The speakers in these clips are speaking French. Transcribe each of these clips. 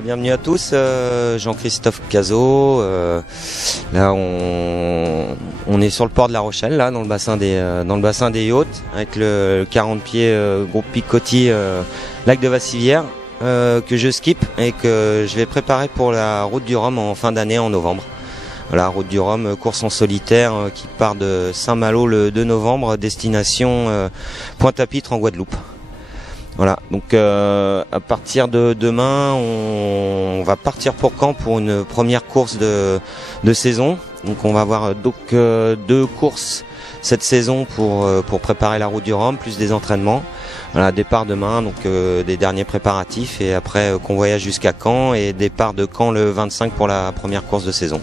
Bienvenue à tous, Jean-Christophe Cazot. Là, on est sur le port de La Rochelle, là, dans le bassin des yachts, avec le 40 pieds groupe Picoty, lac de Vassivière, que je skip et que je vais préparer pour la route du Rhum en fin d'année, en novembre. Voilà, route du Rhum, course en solitaire qui part de Saint-Malo le 2 novembre, destination Pointe-à-Pitre en Guadeloupe. Voilà, donc à partir de demain, on va partir pour Caen pour une première course de saison. Donc on va avoir deux courses cette saison pour préparer la route du Rhum, plus des entraînements. Voilà, départ demain, donc des derniers préparatifs et après qu'on voyage jusqu'à Caen et départ de Caen le 25 pour la première course de saison.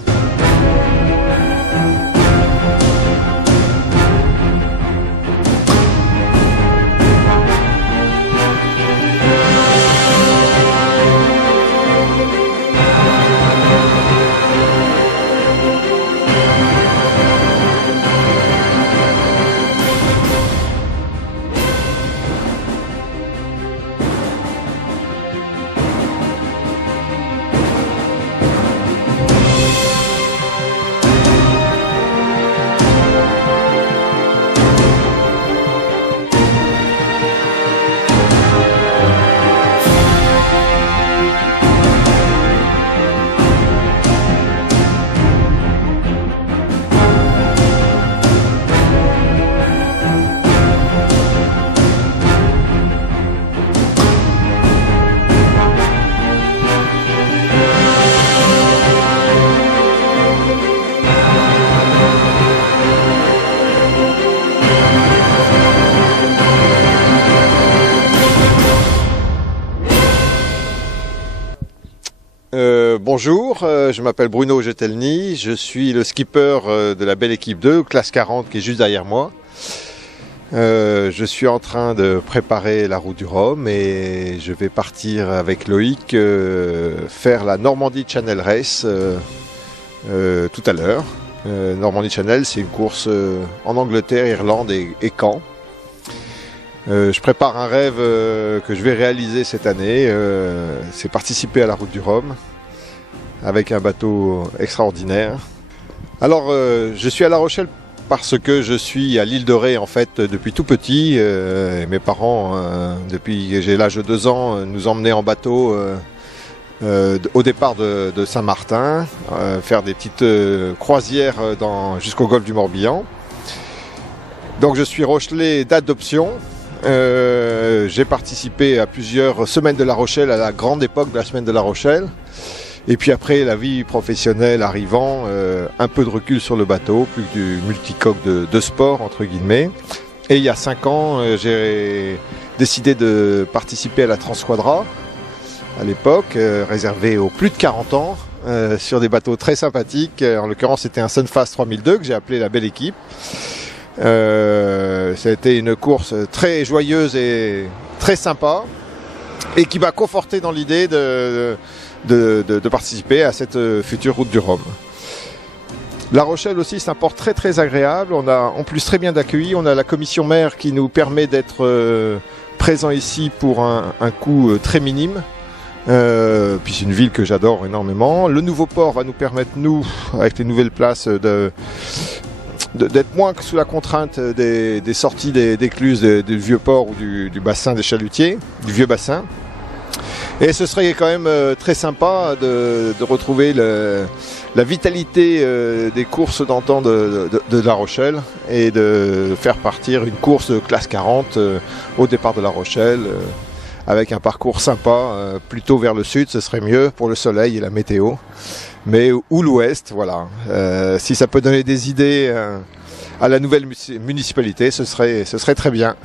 Bonjour, je m'appelle Bruno Getelny, je suis le skipper de la belle équipe 2, classe 40 qui est juste derrière moi. Je suis en train de préparer la route du Rhum et je vais partir avec Loïc faire la Normandie Channel Race tout à l'heure. Normandie Channel, c'est une course en Angleterre, Irlande et Caen. Je prépare un rêve que je vais réaliser cette année, c'est participer à la route du Rhum avec un bateau extraordinaire. Alors je suis à La Rochelle parce que je suis à l'île de Ré en fait depuis tout petit. Mes parents, depuis que j'ai l'âge de 2 ans, nous emmenaient en bateau au départ de Saint-Martin, faire des petites croisières jusqu'au golfe du Morbihan. Donc je suis rochelais d'adoption. J'ai participé à plusieurs semaines de La Rochelle, à la grande époque de la semaine de La Rochelle. Et puis après, la vie professionnelle arrivant, un peu de recul sur le bateau, plus que du multicoque de sport, entre guillemets. Et il y a 5 ans, j'ai décidé de participer à la Transquadra, à l'époque, réservée aux plus de 40 ans, sur des bateaux très sympathiques. En l'occurrence, c'était un Sunfast 3002 que j'ai appelé la belle équipe. Ça a été une course très joyeuse et très sympa et qui m'a conforté dans l'idée de participer à cette future route du Rhum. La Rochelle aussi, c'est un port très très agréable. On a en plus très bien d'accueilli. On a la commission maire qui nous permet d'être présents ici pour un coût très minime. Puis c'est une ville que j'adore énormément. Le nouveau port va nous permettre, nous, avec les nouvelles places, d'être moins que sous la contrainte des sorties d'écluses du vieux port ou du bassin des chalutiers, du vieux bassin. Et ce serait quand même très sympa de retrouver la vitalité des courses d'antan de La Rochelle et de faire partir une course de classe 40 au départ de La Rochelle avec un parcours sympa, plutôt vers le sud, ce serait mieux pour le soleil et la météo. Mais ou l'ouest, voilà. Si ça peut donner des idées à la nouvelle municipalité, ce serait très bien.